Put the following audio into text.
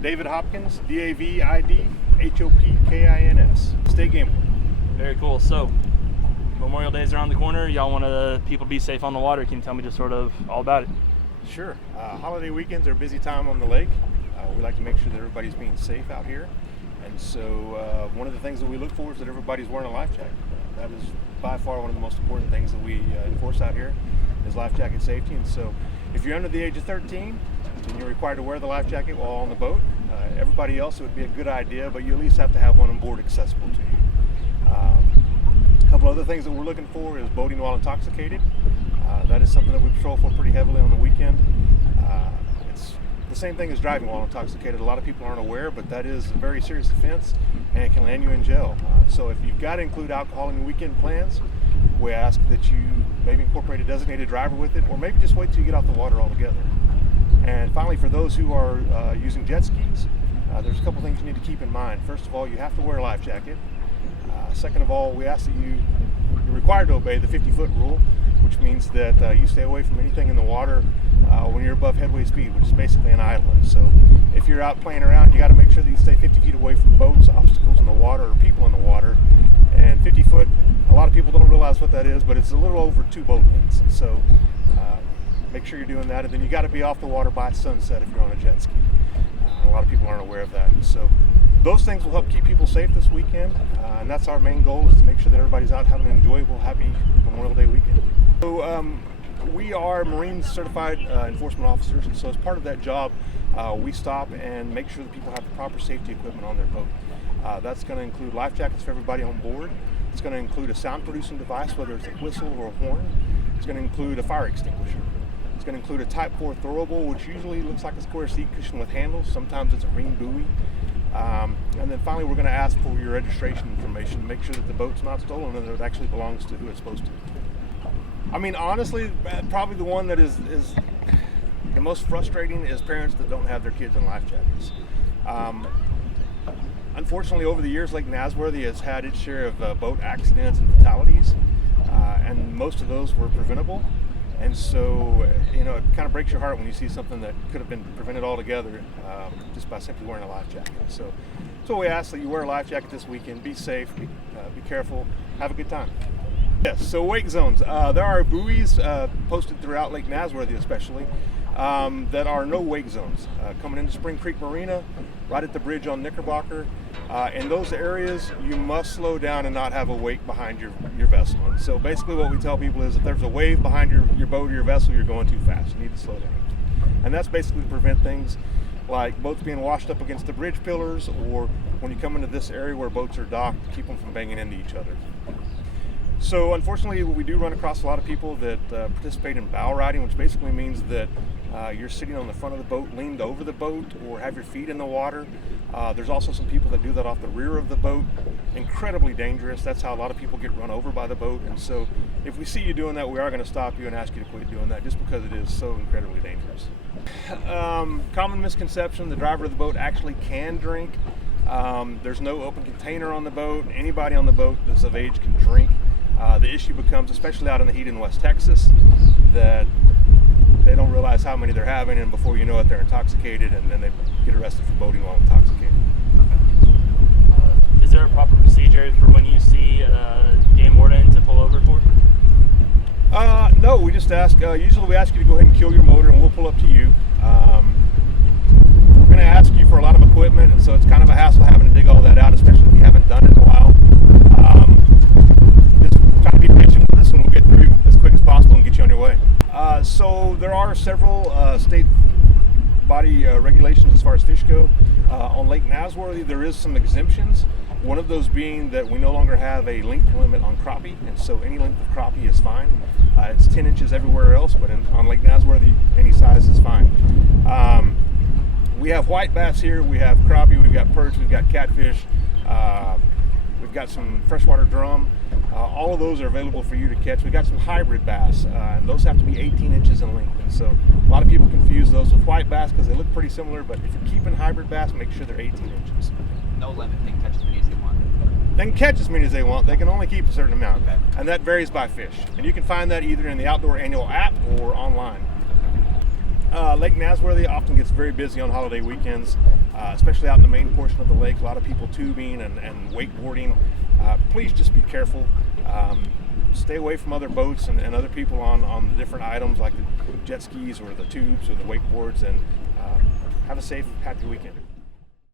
David Hopkins, DAVID HOPKINS. State game. Very cool. So, Memorial Day is around the corner. Y'all want people to be safe on the water. Can you tell me just sort of all about it? Sure. Holiday weekends are a busy time on the lake. We like to make sure that everybody's being safe out here. And so one of the things that we look for is that everybody's wearing a life jacket. That is by far one of the most important things that we enforce out here is life jacket safety. And so if you're under the age of 13, then you're required to wear the life jacket while on the boat. Everybody else, it would be a good idea, but you at least have to have one on board accessible to you. A couple other things that we're looking for is boating while intoxicated. That is something that we patrol for pretty heavily on the weekend. It's the same thing as driving while intoxicated. A lot of people aren't aware, but that is a very serious offense and it can land you in jail. So if you've got to include alcohol in your weekend plans, we ask that you maybe incorporate a designated driver with it, or maybe just wait till you get off the water altogether. And finally, for those who are using jet skis, there's a couple things you need to keep in mind. First of all, you have to wear a life jacket. Second of all, we ask that you're required to obey the 50-foot rule, which means that you stay away from anything in the water when you're above headway speed, which is basically an island. So if you're out playing around, you got to make sure that you stay 50 feet away from boats, obstacles in the water, or people in the water. And 50 foot, a lot of people don't realize what that is, but it's a little over 2 boat lengths. And so make sure you're doing that. And then you got to be off the water by sunset if you're on a jet ski. A lot of people aren't aware of that. And so those things will help keep people safe this weekend. And that's our main goal, is to make sure that everybody's out having an enjoyable, happy Memorial Day weekend. So we are Marine certified enforcement officers, and so as part of that job, we stop and make sure that people have the proper safety equipment on their boat. That's going to include life jackets for everybody on board. It's going to include a sound producing device, whether it's a whistle or a horn. It's going to include a fire extinguisher. It's going to include a Type 4 throwable, which usually looks like a square seat cushion with handles. Sometimes it's a ring buoy. And then finally, we're going to ask for your registration information to make sure that the boat's not stolen and that it actually belongs to who it's supposed to. I mean, honestly, probably the one that is the most frustrating is parents that don't have their kids in life jackets. Unfortunately, over the years, Lake Nasworthy has had its share of boat accidents and fatalities, and most of those were preventable. And so, it kind of breaks your heart when you see something that could have been prevented altogether just by simply wearing a life jacket. So we ask that you wear a life jacket this weekend. Be safe, be careful, have a good time. Yes, so wake zones. There are buoys posted throughout Lake Nasworthy especially that are no wake zones. Coming into Spring Creek Marina, right at the bridge on Knickerbocker. In those areas, you must slow down and not have a wake behind your vessel. And so basically what we tell people is if there's a wave behind your boat or your vessel, you're going too fast. You need to slow down. And that's basically to prevent things like boats being washed up against the bridge pillars, or when you come into this area where boats are docked, keep them from banging into each other. So unfortunately, we do run across a lot of people that participate in bow riding, which basically means that you're sitting on the front of the boat, leaned over the boat, or have your feet in the water. There's also some people that do that off the rear of the boat. Incredibly dangerous. That's how a lot of people get run over by the boat. And so if we see you doing that, we are going to stop you and ask you to quit doing that, just because it is so incredibly dangerous. Common misconception: the driver of the boat actually can drink. There's no open container on the boat. Anybody on the boat that's of age can drink. The issue becomes, especially out in the heat in West Texas, that they don't realize how many they're having, and before you know it, they're intoxicated, and then they get arrested for boating while intoxicated. Is there a proper procedure for when you see a game warden to pull over for? No, we just ask, usually we ask you to go ahead and kill your motor, and we'll pull up to you. We're going to ask you for a lot of equipment, and so it's kind of a hassle having to dig all that out, especially if you haven't done it in a while. Try to be patient with us, and we'll get through as quick as possible and get you on your way. So there are several state body regulations as far as fish go. On Lake Nasworthy, there is some exemptions. One of those being that we no longer have a length limit on crappie, and so any length of crappie is fine. It's 10 inches everywhere else, but on Lake Nasworthy, any size is fine. We have white bass here, we have crappie, we've got perch, we've got catfish, we've got some freshwater drum. All of those are available for you to catch. We've got some hybrid bass, and those have to be 18 inches in length. And so a lot of people confuse those with white bass because they look pretty similar, but if you're keeping hybrid bass, make sure they're 18 inches. No limit, they can catch as many as they want. They can catch as many as they want. They can only keep a certain amount, Okay. And that varies by fish. And you can find that either in the Outdoor Annual app or online. Lake Nasworthy often gets very busy on holiday weekends, especially out in the main portion of the lake. A lot of people tubing and wakeboarding. Please just be careful. Stay away from other boats and other people on the different items like the jet skis or the tubes or the wakeboards, and have a safe, happy weekend.